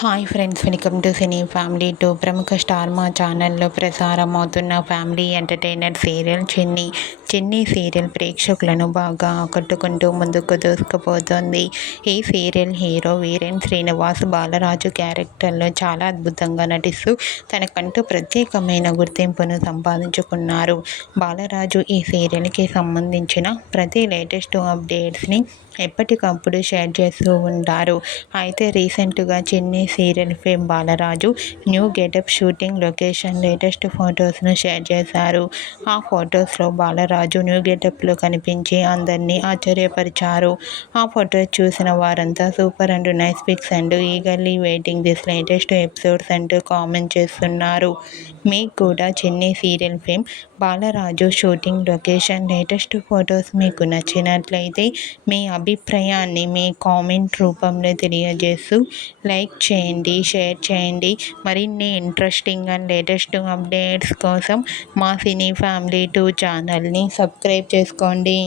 Hi friends, welcome to cine family two. ప్రముఖ star మా ఛానల్లో ప్రసారం అవుతున్న ఫ్యామిలీ ఎంటర్టైనర్ సీరియల్ చిన్ని సీరియల్ ప్రేక్షకులను బాగా ఆకట్టుకుంటూ ముందుకు దూసుకుపోతుంది. ఈ సీరియల్ హీరో వీరేన్ శ్రీనివాస్ బాలరాజు క్యారెక్టర్లో చాలా అద్భుతంగా నటిస్తూ తనకంటూ ప్రత్యేకమైన గుర్తింపును సంపాదించుకున్నారు. బాలరాజు ఈ సీరియల్కి సంబంధించిన ప్రతి లేటెస్ట్ అప్డేట్స్ని ఎప్పటికప్పుడు షేర్ చేస్తూ ఉంటారు. అయితే రీసెంట్గా Chinni serial fame Balaraju new getup shooting location latest ఫొటోస్ను షేర్ చేశారు. ఆ ఫొటోస్లో బాలరాజు న్యూ గెటప్లో కనిపించి అందరినీ ఆశ్చర్యపరిచారు. ఆ ఫొటోస్ చూసిన వారంతా super and nice pics and eagerly waiting this latest episodes అంటూ కామెంట్ చేస్తున్నారు. మీకు కూడా చిన్ని serial fame Balaraju shooting location latest photos మీకు నచ్చినట్లయితే మీ అభిప్రాయాన్ని మీ కామెంట్ రూపంలో తెలియజేస్తూ లైక్ చేయండి, షేర్ చేయండి. మరిన్ని ఇంట్రెస్టింగ్ అండ్ లేటెస్ట్ అప్డేట్స్ కోసం మా సినీ ఫ్యామిలీ 2 ఛానల్ని సబ్స్క్రైబ్ చేసుకోండి.